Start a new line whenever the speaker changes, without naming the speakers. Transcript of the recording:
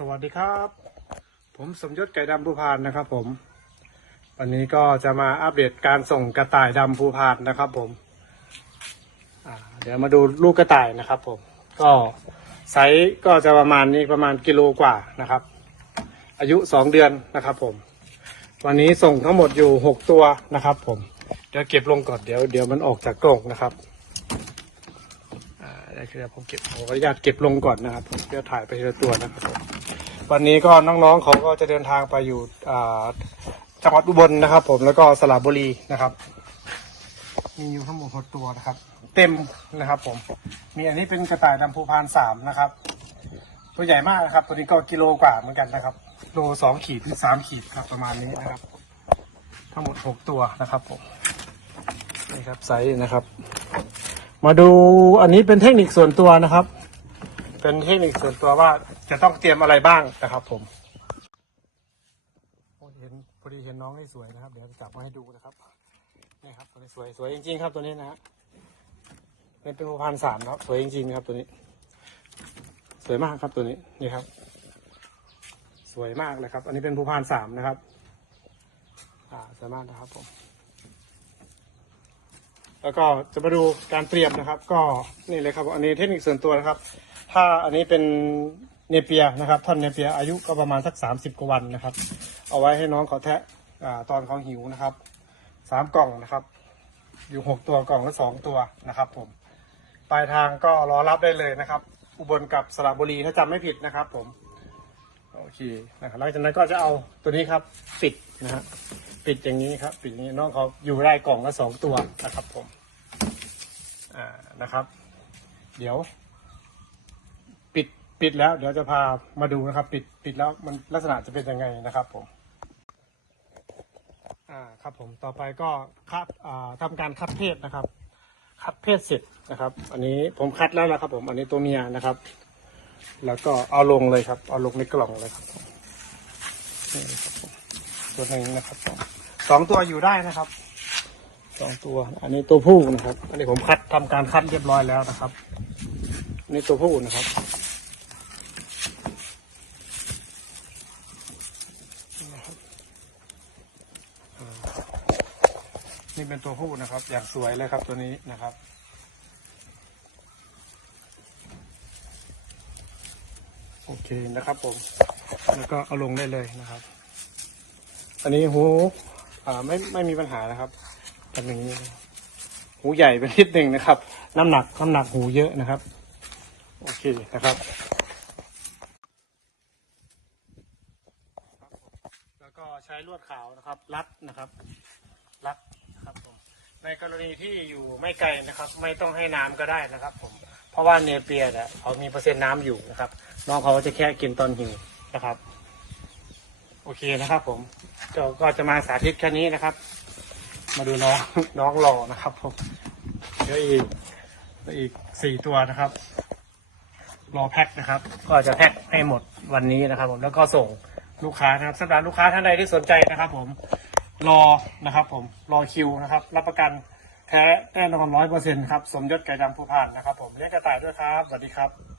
สวัสดีครับ ผมสมยศไก่ดำภูพานนะครับผม วันนี้ก็จะมาอัปเดตการส่งกระต่ายดำภูพานนะครับผมเดี๋ยวมาดูลูกกระต่ายนะครับผม ก็ไซส์ก็จะประมาณนี้ประมาณกิโลกว่านะครับ อายุสองเดือนนะครับผม วันนี้ส่งทั้งหมดอยู่หกตัวนะครับผม เดี๋ยวเก็บลงก่อนเดี๋ยวเดี๋ยวมันออกจากกล่องนะครับอ่าได้ครับผมเก็บขออนุญาตเก็บลงก่อนนะครับผมเดี๋ยวถ่ายไปทีละตัวนะครับผม วันนี้ก็น้องๆเขาก็จะเดินทางไปอยู่จังหวัดอุบลนะครับ ผมแล้วก็สระบุรีนะครับ มีอยู่ทั้งหมดหกตัวนะครับ เต็มนะครับ ผม มีอันนี้เป็นกระต่ายดำภูพานสามนะครับ ตัวใหญ่มากนะครับ ตัวนี้ก็กิโลกว่าเหมือนกันนะครับโลสองขีดถึงสามขีดครับ ประมาณนี้นะครับ ทั้งหมดหกตัวนะครับผมนี่ครับไซส์นะครับ มาดูอันนี้เป็นเทคนิคส่วนตัวนะครับ เป็นเทคนิคส่วนตัวว่า จะต้องเตรียมอะไรบ้างนะครับ ผมเห็นพอดีเห็นน้องนี่สวยนะครับ เดี๋ยวจะจับมาให้ดูนะครับนี่ครับตัวนี้สวยสวยจริงๆ ครับตัวนี้นะฮะเป็นเป็นพันสามนะครับ สวยจริงๆครับตัวนี้ สวยมากครับตัวนี้นี่ครับ สวยมากเลยครับ อันนี้เป็นภูพานสามนะครับ อ่าสวยมากนะครับผม แล้วก็จะมาดูการเตรียมนะครับ ก็นี่เลยครับ อันนี้เทคนิคส่วนตัวนะครับ ถ้าอันนี้เป็น เนเปียนะครับท่อนเนเปียอายุก็ประมาณสักสามสิบกว่าวันนะครับ เอาไว้ให้น้องเขาแทะตอนเขาหิวนะครับสามกล่องนะครับ อยู่หกตัวกล่องละสองตัวนะครับผมปลายทางก็รอรับได้เลยนะครับ อุบลกับสระบุรีถ้าจำไม่ผิดนะครับผมโอเคนะครับหลังจากนั้นก็จะเอาตัวนี้ครับปิดนะฮะปิดอย่างนี้ครับ ปิดอย่างนี้น้องเขาอยู่ได้กล่องละสองตัวนะครับผมอ่านะครับ เดี๋ยว ปิดแล้วเดี๋ยวจะพามาดูนะครับ ปิดปิดแล้วมันลักษณะจะเป็นยังไงนะครับผมอ่าครับผมต่อไปก็คัดอ่าทำการคัดเพศนะครับ คัดเพศเสร็จนะครับ อันนี้ผมคัดแล้วนะครับ ผมอันนี้ตัวเมียนะครับ แล้วก็เอาลงเลยครับ เอาลงในกล่องเลยครับนี่ครับผมตัวหนึ่งนะครับสองตัวอยู่ได้นะครับสองตัว อันนี้ตัวผู้นะครับ อันนี้ผมคัดทำการคัดเรียบร้อยแล้วนะครับอันนี่ตัวผู้นะครับ นี่นะครับอ่า นี่เป็นตัวผู้นะครับ อย่างสวยเลยครับตัวนี้นะครับ โอเคนะครับผม แล้วก็เอาลงได้เลยนะครับ อันนี้หูอ่าไม่ไม่มีปัญหานะครับเป็นอย่างนี้หูใหญ่ไปนิดหนึ่งนะครับ น้ำหนักน้ำหนักหูเยอะนะครับ โอเคนะครับแล้วก็ใช้ลวดขาวนะครับ รัดนะครับ รัด นะครับผมในกรณีที่อยู่ไม่ไกลนะครับ ไม่ต้องให้น้ำก็ได้นะครับผมเพราะว่าเนเปียเนี่ยเขามีเปอร์เซ็นต์น้ำอยู่นะครับ น้องเขาจะแค่กินตอนหิวนะครับ โอเคนะครับ ผมก็ก็จะมาสาธิตแค่นี้นะครับ มาดูน้อง น้องรอนะครับ ผมเดี๋ยวอีกเดี๋ยวอีกสี่ตัวนะครับ รอแพ็คนะครับ ก็จะแพ็คให้หมดวันนี้นะครับ ผมแล้วก็ส่งลูกค้านะครับสำหรับลูกค้าท่านใดที่สนใจนะครับ ผม รอนะครับผมรอคิวนะครับ รับประกันแท้แน่นอนร้อยเปอร์เซ็นต์ครับสมยศไก่ดำผู้พานนะครับผมเลี้ยงกระต่ายด้วยครับ สวัสดีครับ